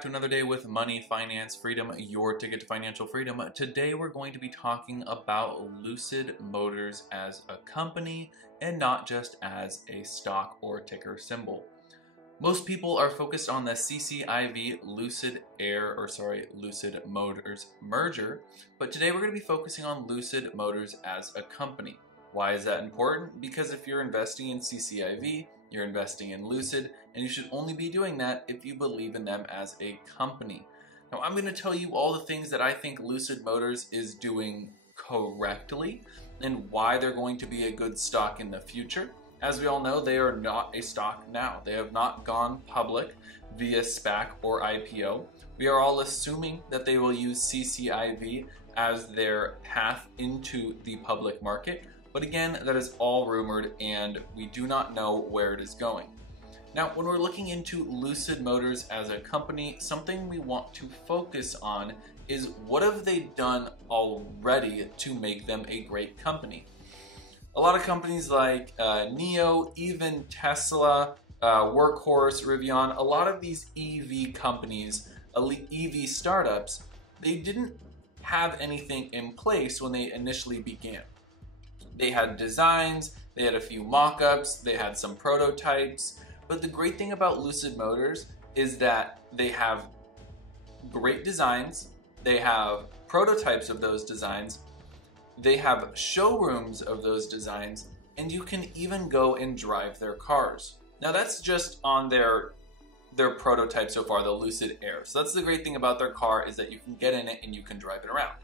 back to another day with Money, Finance, Freedom, your ticket to financial freedom. Today we're going to be talking about Lucid Motors as a company and not just as a stock or ticker symbol. Most people are focused on the CCIV Lucid Motors merger, but today we're going to be focusing on Lucid Motors as a company. Why is that important? Because if you're investing in CCIV, you're investing in Lucid, and you should only be doing that if you believe in them as a company. Now, I'm going to tell you all the things that I think Lucid Motors is doing correctly and why they're going to be a good stock in the future. As we all know, they are not a stock now. They have not gone public via Spac or IPO. We are all assuming that they will use CCIV as their path into the public market. But again, that is all rumored and we do not know where it is going. Now, when we're looking into Lucid Motors as a company, something we want to focus on is what have they done already to make them a great company. A lot of companies like NIO, even Tesla, Workhorse, Rivian, a lot of these EV companies, EV startups, they didn't have anything in place when they initially began. They had designs, they had a few mock-ups, they had some prototypes, but the great thing about Lucid Motors is that they have great designs, they have prototypes of those designs, they have showrooms of those designs, and you can even go and drive their cars. Now that's just on their prototype so far, the Lucid Air. So that's the great thing about their car, is that you can get in it and you can drive it around.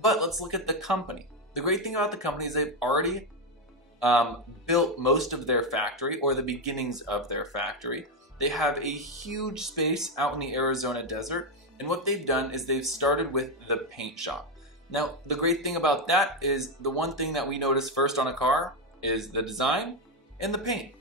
But let's look at the company. The great thing about the company is they've already built most of their factory, or the beginnings of their factory. They have a huge space out in the Arizona desert, and what they've done is they've started with the paint shop. Now, the great thing about that is the one thing that we notice first on a car is the design and the paint.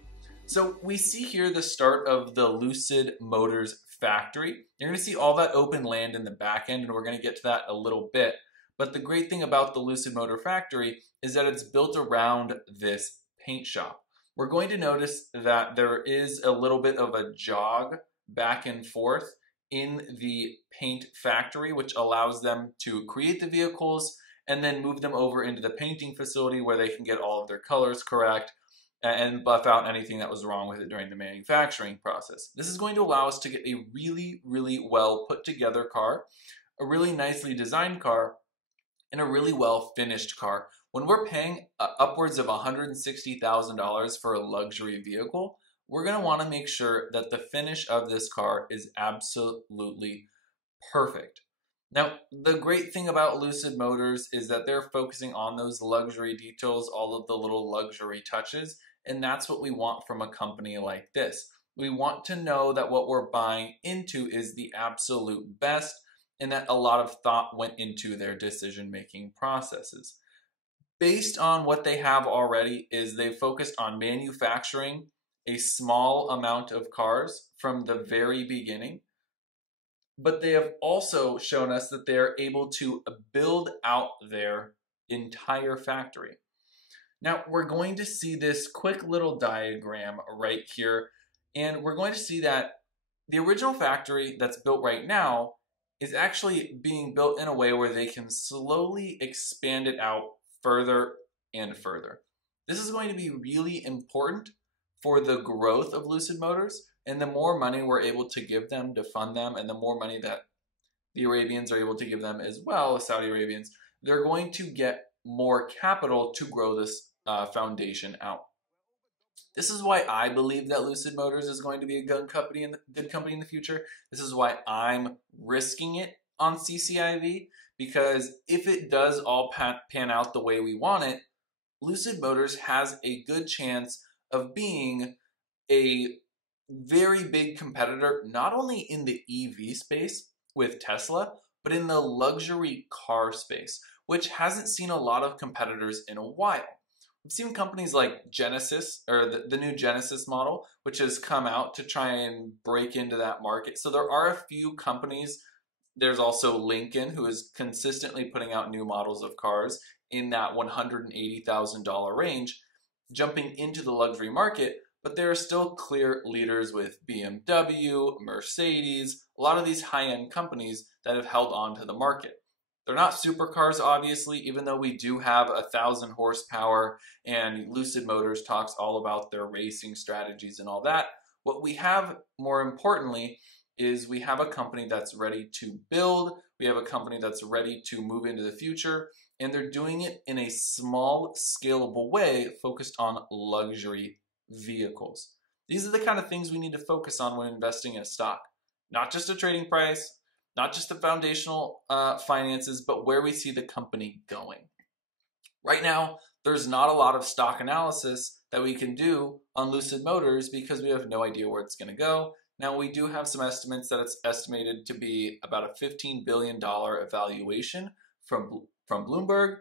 So we see here the start of the Lucid Motors factory. You're going to see all that open land in the back end, and we're going to get to that a little bit. But the great thing about the Lucid Motor factory is that it's built around this paint shop. We're going to notice that there is a little bit of a jog back and forth in the paint factory, which allows them to create the vehicles and then move them over into the painting facility where they can get all of their colors correct and buff out anything that was wrong with it during the manufacturing process. This is going to allow us to get a really, really well put together car, a really nicely designed car, and a really well finished car. When we're paying upwards of $160,000 for a luxury vehicle, we're going to want to make sure that the finish of this car is absolutely perfect. Now, the great thing about Lucid Motors is that they're focusing on those luxury details, all of the little luxury touches, and that's what we want from a company like this. We want to know that what we're buying into is the absolute best, and that a lot of thought went into their decision-making processes. Based on what they have already is they've focused on manufacturing a small amount of cars from the very beginning, but they have also shown us that they are able to build out their entire factory. Now, we're going to see this quick little diagram right here, and we're going to see that the original factory that's built right now is actually being built in a way where they can slowly expand it out further and further. This is going to be really important for the growth of Lucid Motors, and the more money we're able to give them to fund them, and the more money that the Arabians are able to give them as well, the Saudi Arabians, they're going to get more capital to grow this foundation out. This is why I believe that Lucid Motors is going to be a good company in the future. This is why I'm risking it on CCIV, because if it does all pan out the way we want it, Lucid Motors has a good chance of being a very big competitor, not only in the EV space with Tesla, but in the luxury car space, which hasn't seen a lot of competitors in a while. We've seen companies like Genesis, or the new Genesis model, which has come out to try and break into that market. So there are a few companies. There's also Lincoln, who is consistently putting out new models of cars in that $180,000 range, jumping into the luxury market. but there are still clear leaders with BMW, Mercedes, a lot of these high-end companies that have held on to the market. They're not supercars, obviously, even though we do have 1,000 horsepower and Lucid Motors talks all about their racing strategies and all that. What we have, more importantly, is we have a company that's ready to build, we have a company that's ready to move into the future, and they're doing it in a small, scalable way focused on luxury vehicles. These are the kind of things we need to focus on when investing in a stock. Not just a trading price, not just the foundational finances, but where we see the company going. Right now, there's not a lot of stock analysis that we can do on Lucid Motors because we have no idea where it's going to go. Now, we do have some estimates that it's estimated to be about a $15 billion evaluation from Bloomberg.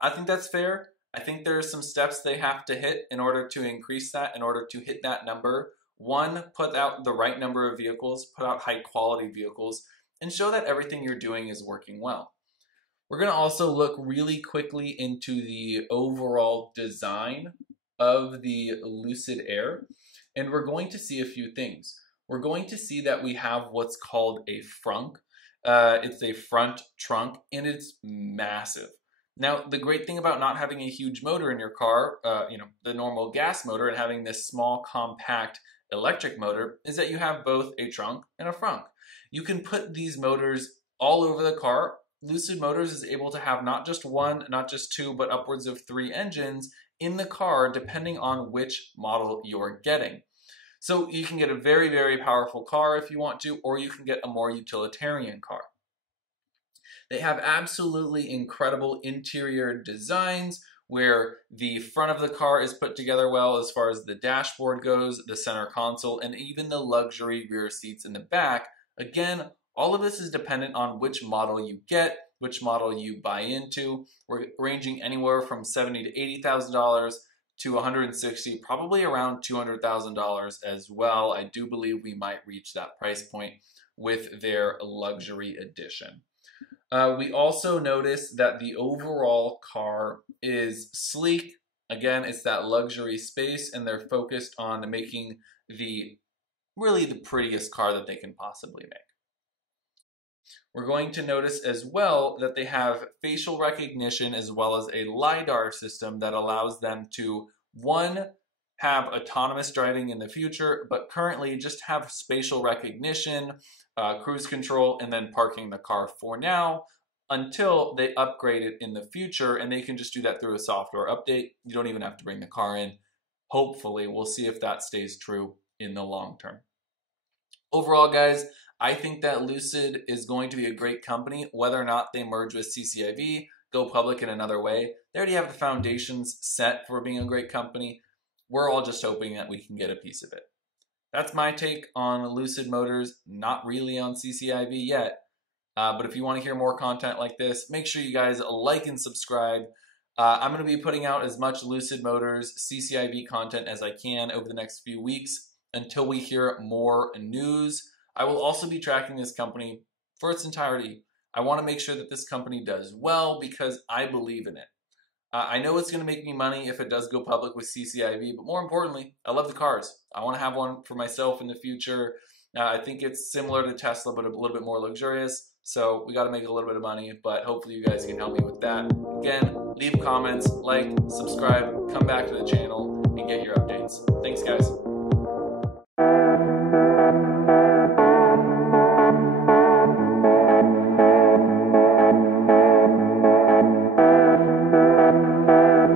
I think that's fair. I think there are some steps they have to hit in order to increase that, in order to hit that number. One, put out the right number of vehicles, put out high quality vehicles, and show that everything you're doing is working well. We're going to also look really quickly into the overall design of the Lucid Air, and we're going to see a few things. We're going to see that we have what's called a frunk. It's a front trunk, and it's massive. Now, the great thing about not having a huge motor in your car, the normal gas motor, and having this small, compact electric motor, is that you have both a trunk and a frunk. You can put these motors all over the car. Lucid Motors is able to have not just one, not just two, but upwards of 3 engines in the car, depending on which model you're getting. So you can get a very, very powerful car if you want to, or you can get a more utilitarian car. They have absolutely incredible interior designs where the front of the car is put together well as far as the dashboard goes, the center console, and even the luxury rear seats in the back. Again, all of this is dependent on which model you get, which model you buy into. We're ranging anywhere from $70,000 to $80,000 to $160,000, probably around $200,000 as well. I do believe we might reach that price point with their luxury edition. We also notice that the overall car is sleek. Again, it's that luxury space, and they're focused on making really the prettiest car that they can possibly make. We're going to notice as well that they have facial recognition as well as a LiDAR system that allows them to, one, have autonomous driving in the future, but currently just have spatial recognition, cruise control, and then parking the car for now until they upgrade it in the future, and they can just do that through a software update. You don't even have to bring the car in. Hopefully, we'll see if that stays true in the long term. Overall, guys, I think that Lucid is going to be a great company, whether or not they merge with CCIV, go public in another way. They already have the foundations set for being a great company. We're all just hoping that we can get a piece of it. That's my take on Lucid Motors, not really on CCIV yet. But if you want to hear more content like this, make sure you guys like and subscribe. I'm going to be putting out as much Lucid Motors CCIV content as I can over the next few weeks until we hear more news. I will also be tracking this company for its entirety. I want to make sure that this company does well because I believe in it. I know it's going to make me money if it does go public with CCIV, but more importantly, I love the cars. I want to have one for myself in the future. I think it's similar to Tesla, but a little bit more luxurious. So we got to make a little bit of money, but hopefully you guys can help me with that. Again, leave comments, like, subscribe, come back to the channel, and get your updates. Thanks, guys.